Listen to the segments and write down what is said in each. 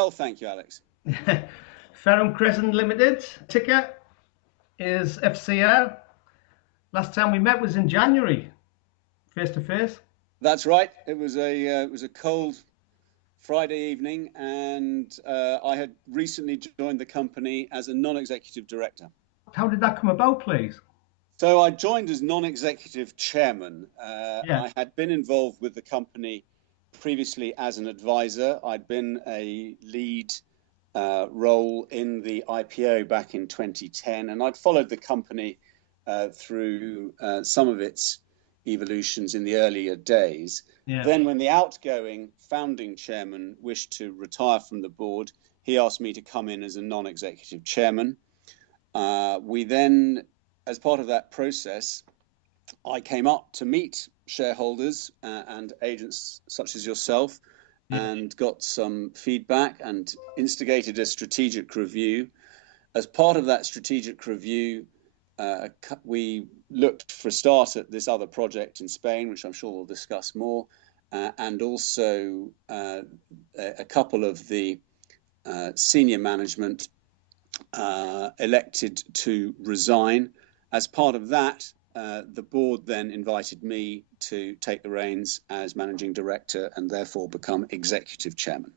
well, thank you, Alex. Ferrum Crescent Limited, ticker is FCR. Last time we met was in January, face to face. That's right. It was a cold Friday evening, and I had recently joined the company as a non-executive director. How did that come about, please? So I joined as non-executive chairman. Yeah, I had been involved with the company previously as an advisor. I'd been a lead role in the IPO back in 2010, and I'd followed the company through some of its evolutions in the earlier days. yeah. Then, when the outgoing founding chairman wished to retire from the board, he asked me to come in as a non-executive chairman. We then, as part of that process, I came up to meet shareholders and agents such as yourself Yeah. and got some feedback and instigated a strategic review. As part of that strategic review, we looked for a start at this other project in Spain, which I'm sure we'll discuss more, and also a couple of the senior management elected to resign. As part of that, the board then invited me to take the reins as managing director and therefore become executive chairman.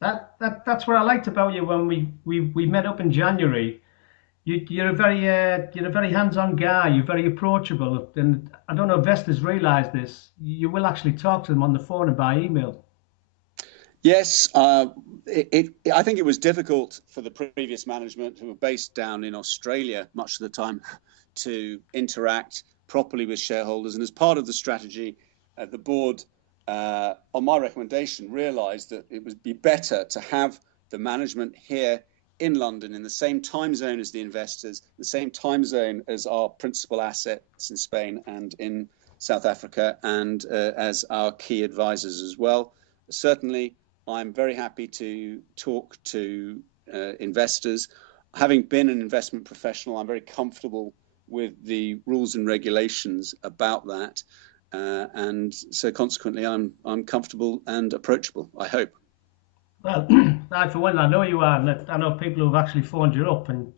That's what I liked about you when we met up in January. You're a very hands-on guy. You're very approachable, and I don't know if investors realise this. You will actually talk to them on the phone and by email. Yes, I think it was difficult for the previous management, who were based down in Australia much of the time, to interact properly with shareholders. And as part of the strategy, the board, on my recommendation, realised that it would be better to have the management here in London in the same time zone as the investors, the same time zone as our principal assets in Spain and in South Africa, and as our key advisors as well. Certainly, I'm very happy to talk to investors. Having been an investment professional, I'm very comfortable with the rules and regulations about that. And so consequently, I'm comfortable and approachable, I hope. Well, I for one, I know you are, and I know people who've actually phoned you up. And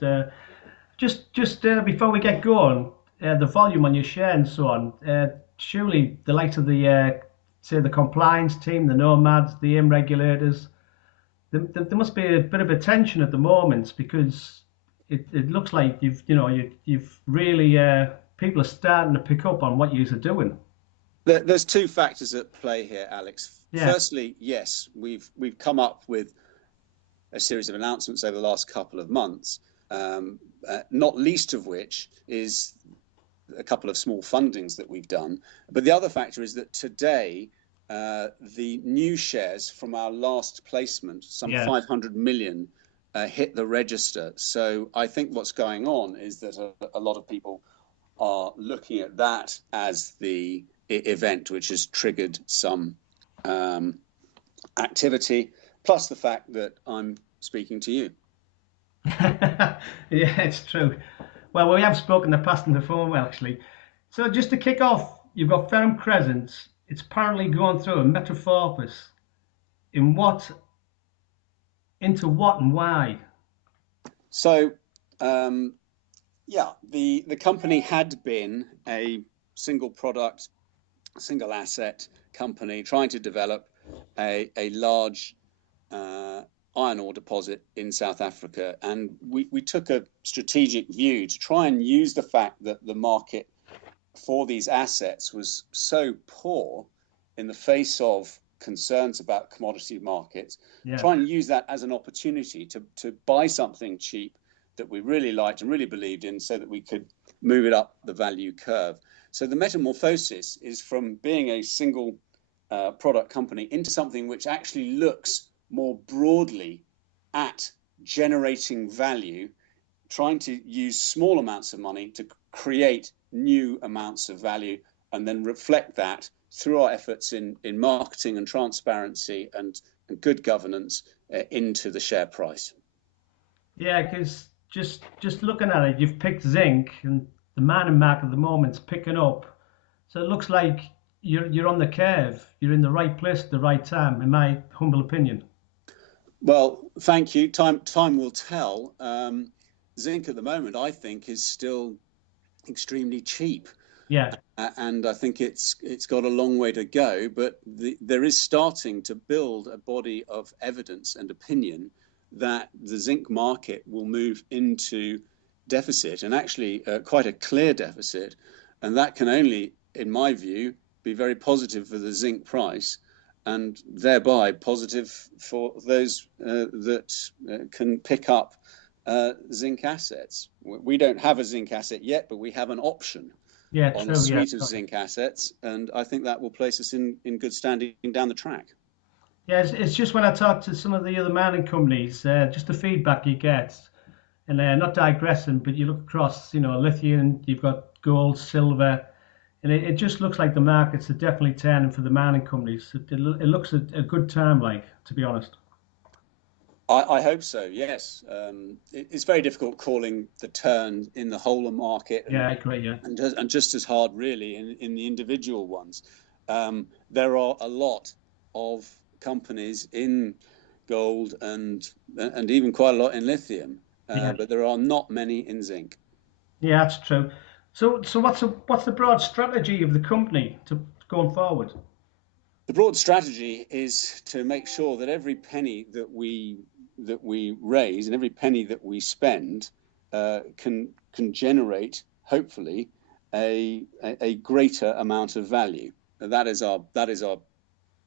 just before we get going, the volume on your share and so on. Surely the likes of the say the compliance team, the nomads, the AIM regulators, there must be a bit of a tension at the moment because it looks like you've really people are starting to pick up on what you're doing. There's two factors at play here, Alex. Yeah, Firstly, yes, we've come up with a series of announcements over the last couple of months, not least of which is a couple of small fundings that we've done. But the other factor is that today, the new shares from our last placement, some yeah. 500 million, hit the register. So I think what's going on is that a lot of people are looking at that as the event which has triggered some activity, plus the fact that I'm speaking to you. Yeah, it's true. Well, we have spoken in the past on the phone, well, actually. So just to kick off, you've got Ferrum Crescent. It's apparently going through a metamorphosis. In what, into what and why? So, yeah, the company had been a single product, single asset company trying to develop a large iron ore deposit in South Africa. And we took a strategic view to try and use the fact that the market for these assets was so poor in the face of concerns about commodity markets, Yeah, try and use that as an opportunity to buy something cheap that we really liked and really believed in so that we could move it up the value curve. So the metamorphosis is from being a single product company into something which actually looks more broadly at generating value, trying to use small amounts of money to create new amounts of value and then reflect that through our efforts in marketing and transparency and good governance into the share price. yeah, because just looking at it, you've picked zinc, and the mining market at the moment's picking up. So it looks like you're on the curve. You're in the right place at the right time, in my humble opinion. Well, thank you. Time will tell. Zinc at the moment, I think, is still extremely cheap. Yeah, And I think it's got a long way to go, but there is starting to build a body of evidence and opinion that the zinc market will move into deficit, and actually quite a clear deficit, and that can only, in my view, be very positive for the zinc price, and thereby positive for those that can pick up zinc assets. We don't have a zinc asset yet, but we have an option yeah, on a true. Yeah, suite of zinc assets, and I think that will place us in good standing down the track. yeah. It's just when I talk to some of the other mining companies, just the feedback you get, and not digressing, but you look across, lithium, you've got gold, silver, and it just looks like the markets are definitely turning for the mining companies. It looks a good time, like, to be honest. I hope so. Yes, it's very difficult calling the turn in the whole market, Yeah, I agree. Yeah. and just as hard, really, in the individual ones. There are a lot of companies in gold and even quite a lot in lithium, Yeah, but there are not many in zinc. yeah, that's true. So what's the broad strategy of the company to going forward? The broad strategy is to make sure that every penny that we raise and every penny that we spend can generate, hopefully, a greater amount of value. That is our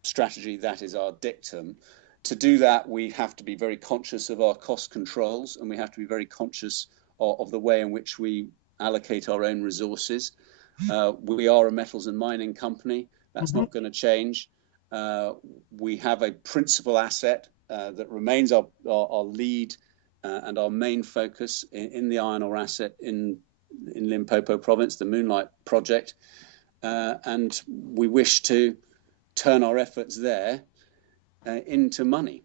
strategy. That is our dictum. To do that, we have to be very conscious of our cost controls, and we have to be very conscious of the way in which we allocate our own resources. We are a metals and mining company. That's Hmm. not going to change. We have a principal asset that remains our lead and our main focus in the iron ore asset in Limpopo province, the Moonlight project. And we wish to turn our efforts there into money.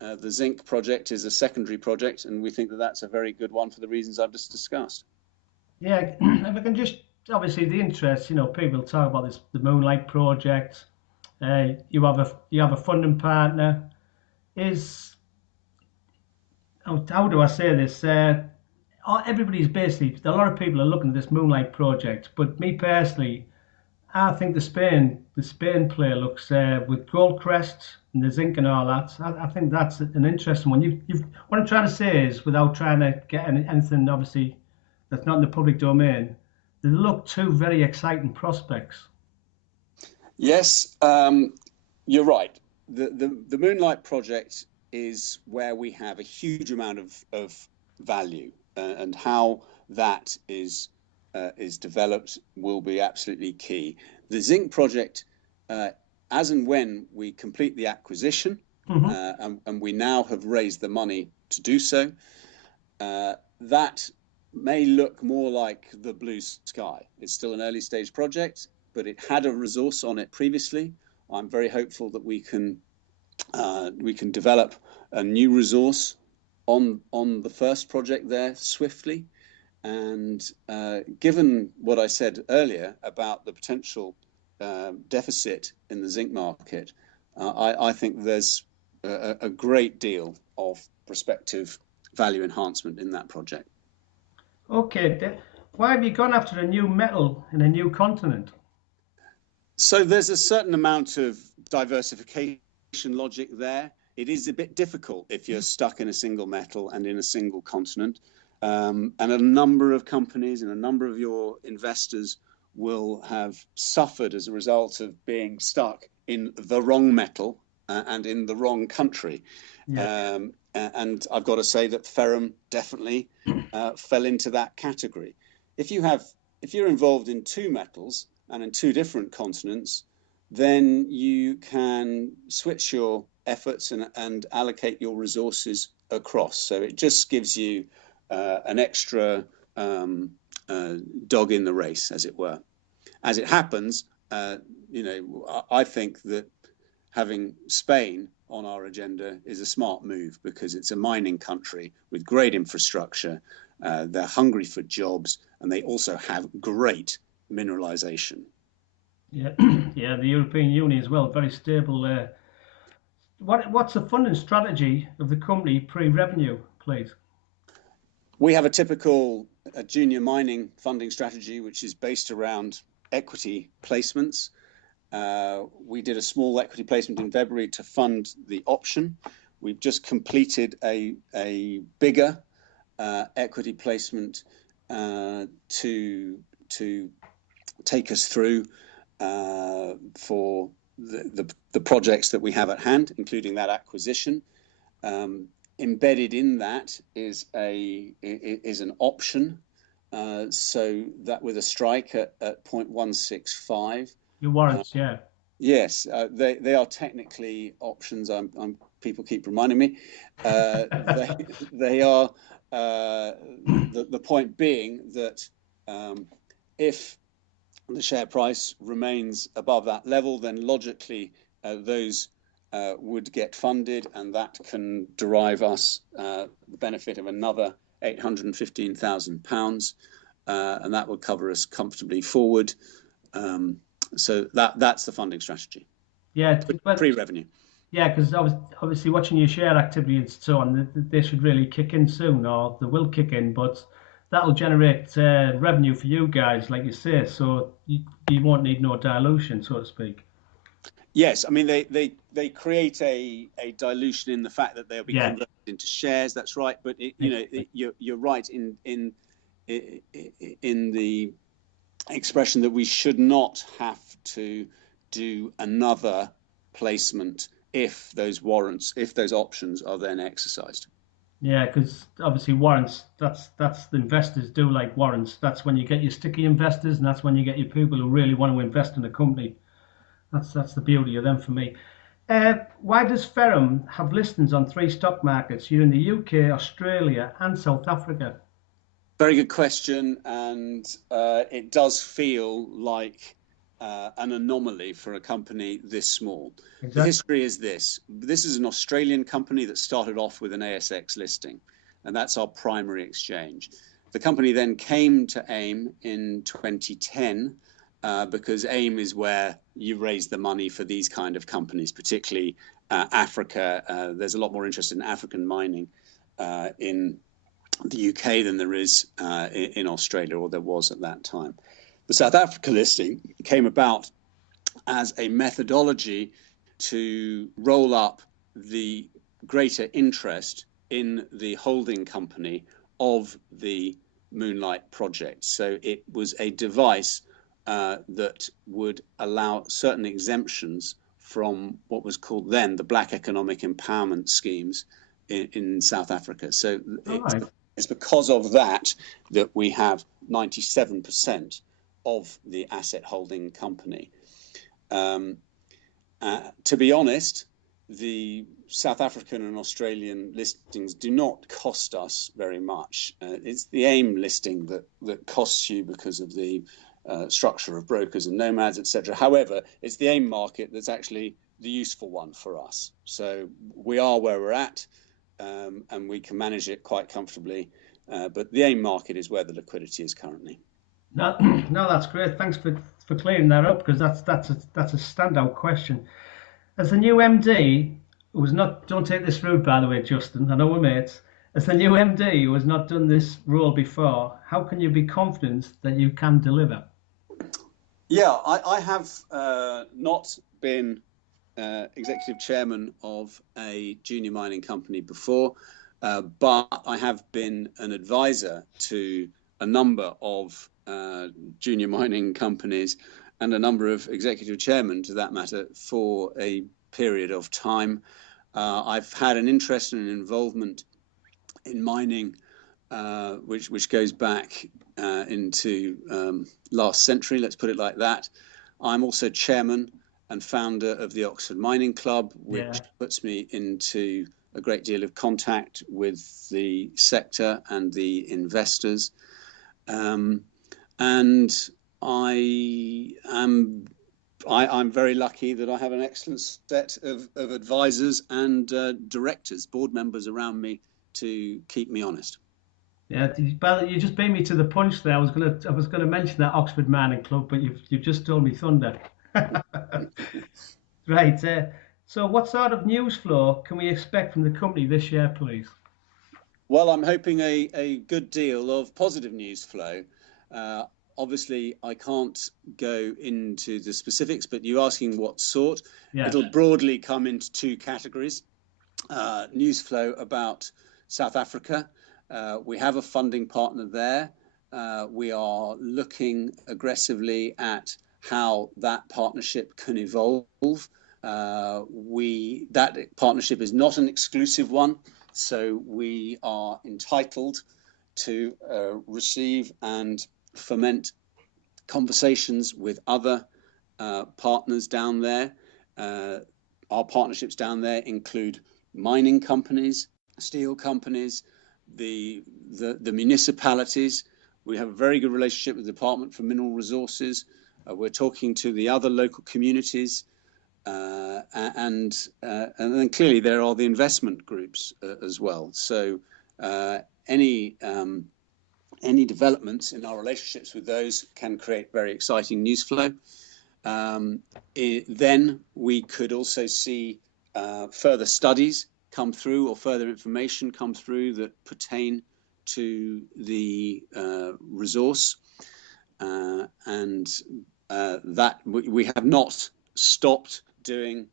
The zinc project is a secondary project, and we think that that's a very good one for the reasons I've just discussed. Yeah, if I can just obviously the interest, people talk about this the Moonlight project. You have a funding partner. Is how do I say this? Everybody's basically a lot of people are looking at this Moonlight project, but me personally, I think the Spain player looks with Goldcrest and the zinc and all that. I think that's an interesting one. What I'm trying to say is, without trying to get anything obviously that's not in the public domain, they look two very exciting prospects. Yes, you're right. The Moonlight project is where we have a huge amount of value, and how that is developed will be absolutely key. The zinc project, as and when we complete the acquisition, Hmm. and we now have raised the money to do so, that may look more like the blue sky. It's still an early stage project, but it had a resource on it previously. I'm very hopeful that we can develop a new resource on the first project there swiftly. And given what I said earlier about the potential deficit in the zinc market, I think there's a great deal of prospective value enhancement in that project. Okay, why have you gone after a new metal in a new continent? So there's a certain amount of diversification logic there. It is a bit difficult if you're stuck in a single metal and in a single continent. And a number of companies and a number of your investors will have suffered as a result of being stuck in the wrong metal and in the wrong country. Yeah. And I've got to say that Ferrum definitely fell into that category. If you're involved in two metals and in two different continents, then you can switch your efforts and allocate your resources across. So it just gives you an extra dog in the race, as it were. As it happens, I think that having Spain on our agenda is a smart move because it's a mining country with great infrastructure. They're hungry for jobs, and they also have great mineralization. Yeah, yeah, the European Union as well, very stable what's the funding strategy of the company pre-revenue, please? We have a typical junior mining funding strategy, which is based around equity placements. We did a small equity placement in February to fund the option. We've just completed a bigger equity placement to take us through for the projects that we have at hand, including that acquisition. Embedded in that is an option, so that with a strike at 0.165. Your warrants, yeah. Yes, they are technically options. People keep reminding me. They are. The point being that if the share price remains above that level, then logically those would get funded, and that can derive us the benefit of another £815,000, and that would cover us comfortably forward. So that's the funding strategy. Yeah, pre-revenue. Yeah, because obviously watching your share activity and so on, they should really kick in soon, or they will kick in, but that'll generate revenue for you guys, like you say, so you won't need no dilution, so to speak. Yes, I mean they create a dilution in the fact that they'll be converted into shares. That's right, but you're right in the expression that we should not have to do another placement if those options are then exercised. Yeah, because obviously warrants, that's the investors do like warrants. That's when you get your sticky investors, and that's when you get your people who really want to invest in a company. That's the beauty of them for me. Why does Ferrum have listings on 3 stock markets? You're in the UK, Australia, and South Africa. Very good question, and it does feel like an anomaly for a company this small. Exactly. The history is this. This is an Australian company that started off with an ASX listing, and that's our primary exchange. The company then came to AIM in 2010 because AIM is where you raise the money for these kind of companies, particularly Africa. There's a lot more interest in African mining in the UK than there is in Australia, or there was at that time. The South Africa listing came about as a methodology to roll up the greater interest in the holding company of the Moonlight project. So it was a device that would allow certain exemptions from what was called then the Black Economic Empowerment schemes in South Africa. So it's because of that we have 97% of the asset holding company. To be honest, the South African and Australian listings do not cost us very much. It's the AIM listing that costs you because of the structure of brokers and nomads, etc. However, it's the AIM market that's actually the useful one for us. So we are where we're at, and we can manage it quite comfortably. But the AIM market is where the liquidity is currently. No, that's great. Thanks for clearing that up, because that's a standout question. As the new MD, who was not, don't take this rude by the way, Justin, I know we're mates. As the new MD who has not done this role before, how can you be confident that you can deliver? Yeah, I have not been executive chairman of a junior mining company before, but I have been an advisor to a number of junior mining companies and a number of executive chairmen, to that matter, for a period of time. I've had an interest and an involvement in mining which goes back into last century, let's put it like that. I'm also chairman and founder of the Oxford Mining Club, which puts me into a great deal of contact with the sector and the investors. And I'm very lucky that I have an excellent set of advisors and directors, board members around me to keep me honest. Yeah, you just beat me to the punch there. I was gonna mention that Oxford Mining Club, but you've just told me thunder. Right. So what sort of news flow can we expect from the company this year, please? Well, I'm hoping a good deal of positive news flow. Uh, Obviously, I can't go into the specifics, but you're asking what sort. Yeah. It'll broadly come into two categories. News flow about South Africa. We have a funding partner there. We are looking aggressively at how that partnership can evolve. That partnership is not an exclusive one, so we are entitled to receive and foment conversations with other partners down there. Our partnerships down there include mining companies, steel companies, the municipalities. We have a very good relationship with the Department for Mineral Resources. We're talking to the other local communities, and then clearly there are the investment groups as well. So any developments in our relationships with those can create very exciting news flow. Then we could also see further studies come through or further information come through that pertain to the resource, and that we have not stopped doing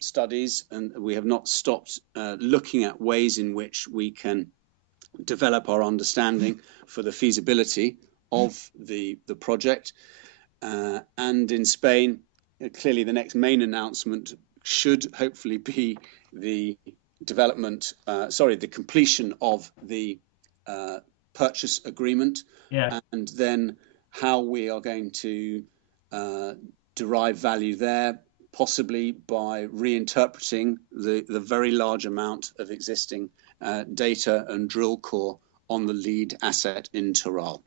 studies, and we have not stopped looking at ways in which we can develop our understanding for the feasibility of the project. And in Spain, clearly the next main announcement should hopefully be the the completion of the purchase agreement, Yeah. and then how we are going to derive value there, possibly by reinterpreting the very large amount of existing data and drill core on the lead asset in Toral.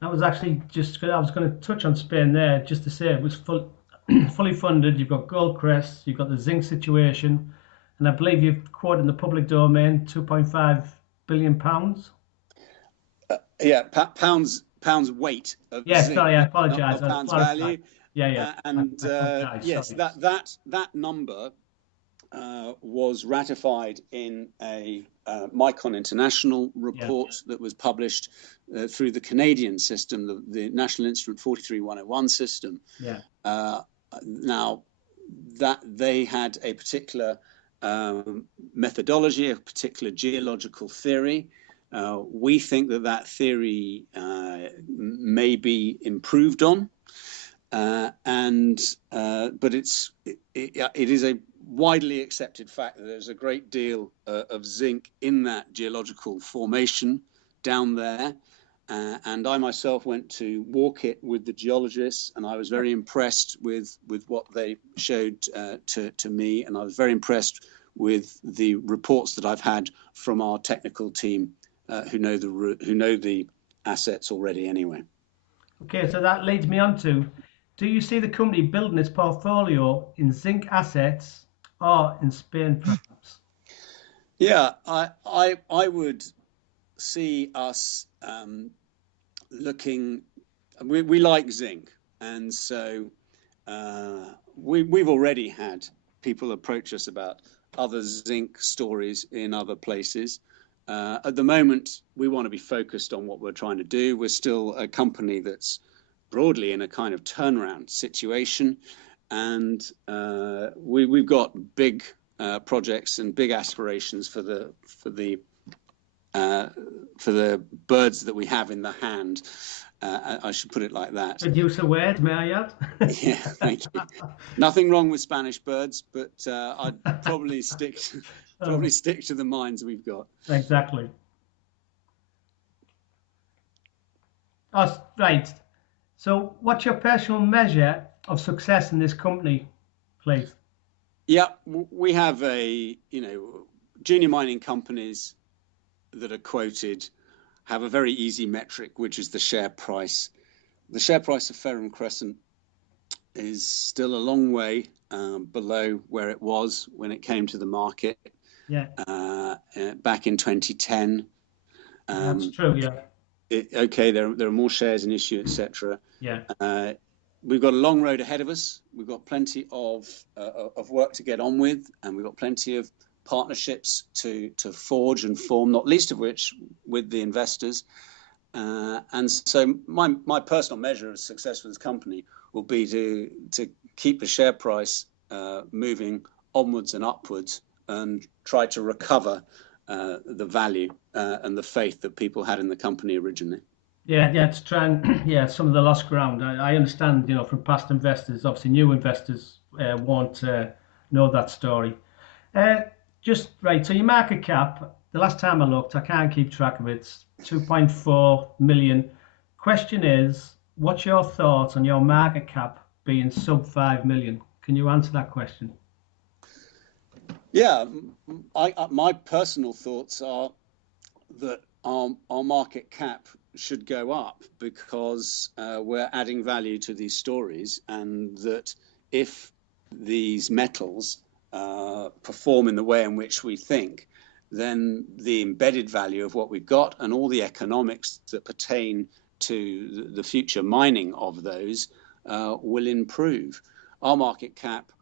That was actually I was going to touch on Spain there, just to say it was fully funded. You've got Gold Crest, you've got the zinc situation, and I believe you've quoted in the public domain £2.5 billion. Yeah, pounds weight of Yeah, zinc, sorry, I not apologise. pounds value. Yeah. And I apologise. yes, Sorry. that number was ratified in a Micon International report that was published through the Canadian system, the National Instrument 43101 system. Yeah. Now, that they had a particular methodology, a particular geological theory. We think that theory may be improved on, but it is a widely accepted fact that there's a great deal of zinc in that geological formation down there. And I myself went to walk it with the geologists, and I was very impressed with what they showed to me, and I was very impressed with the reports that I've had from our technical team who know the assets already anyway. Okay, so that leads me on to, do you see the company building its portfolio in zinc assets or in Spain, perhaps? Yeah, I would see us looking. We like zinc, and so we've already had people approach us about other zinc stories in other places. At the moment, we want to be focused on what we're trying to do. We're still a company that's broadly in a kind of turnaround situation, and we've got big projects and big aspirations for the birds that we have in the hand. I should put it like that. Good use of words, may I add? Yeah, thank you. Nothing wrong with Spanish birds, but I'd probably stick to the mines we've got. Exactly. Oh, right. So, what's your personal measure of success in this company, please? Yeah, we have junior mining companies that are quoted have a very easy metric, which is the share price. The share price of Ferrum Crescent is still a long way below where it was when it came to the market. Yeah. Back in 2010. That's true. Yeah. Okay, there are more shares in issue, etc. Yeah. we've got a long road ahead of us. We've got plenty of work to get on with, and we've got plenty of partnerships to forge and form, not least of which with the investors. And so my personal measure of success for this company will be to keep the share price moving onwards and upwards, and try to recover the value and the faith that people had in the company originally. Yeah, to try and some of the lost ground. I understand, from past investors. Obviously, new investors won't know that story. Just right. So your market cap, the last time I looked, I can't keep track of it. It's 2.4 million. Question is, what's your thoughts on your market cap being sub 5 million? Can you answer that question? Yeah, my personal thoughts are that our market cap should go up, because we're adding value to these stories, and that if these metals perform in the way in which we think, then the embedded value of what we've got and all the economics that pertain to the future mining of those will improve. Our market cap,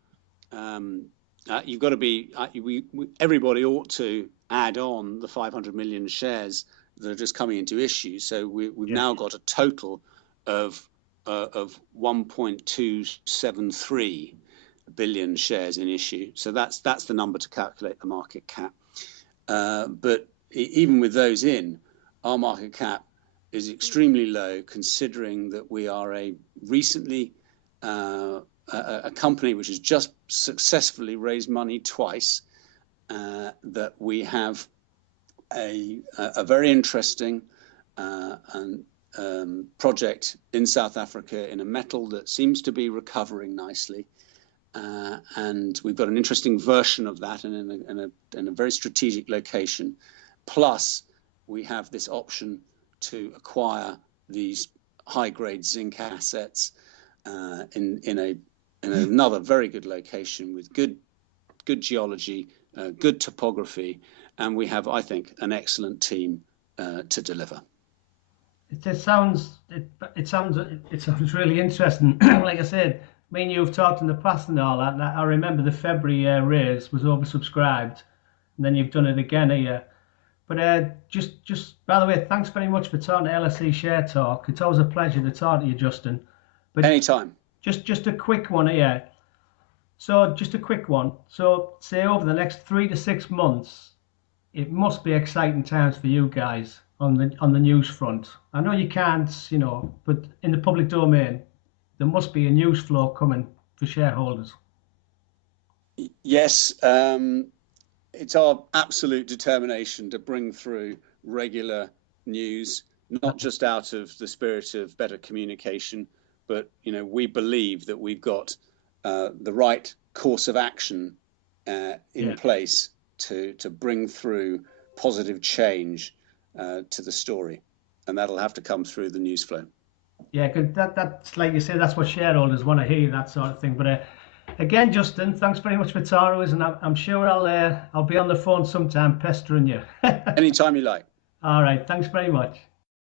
you've got to be, everybody ought to add on the 500 million shares that are just coming into issue. So we've now got a total of 1.273 billion shares in issue. So that's the number to calculate the market cap. But even with those in, our market cap is extremely low, considering that we are a recently a company which has just successfully raised money twice, that we have a very interesting project in South Africa in a metal that seems to be recovering nicely. And we've got an interesting version of that, and in a very strategic location. Plus, we have this option to acquire these high-grade zinc assets in another very good location with good geology, good topography, and we have, I think, an excellent team to deliver. It sounds really interesting. Like I said, me and you have talked in the past and all that, and I remember the February raise was oversubscribed, and then you've done it again here. But just by the way, thanks very much for talking to LSE Share Talk. It's always a pleasure to talk to you, Justin. But anytime. Just a quick one here. So just a quick one. So say over the next 3 to 6 months, it must be exciting times for you guys on the news front. I know you can't, but in the public domain, there must be a news flow coming for shareholders. Yes, it's our absolute determination to bring through regular news, not just out of the spirit of better communication, but we believe that we've got the right course of action in place to bring through positive change to the story, and that'll have to come through the news flow. Yeah, because that's like you say, that's what shareholders want to hear, that sort of thing. But again, Justin, thanks very much for talking to us, and I'm sure I'll be on the phone sometime pestering you. Anytime you like. All right, thanks very much.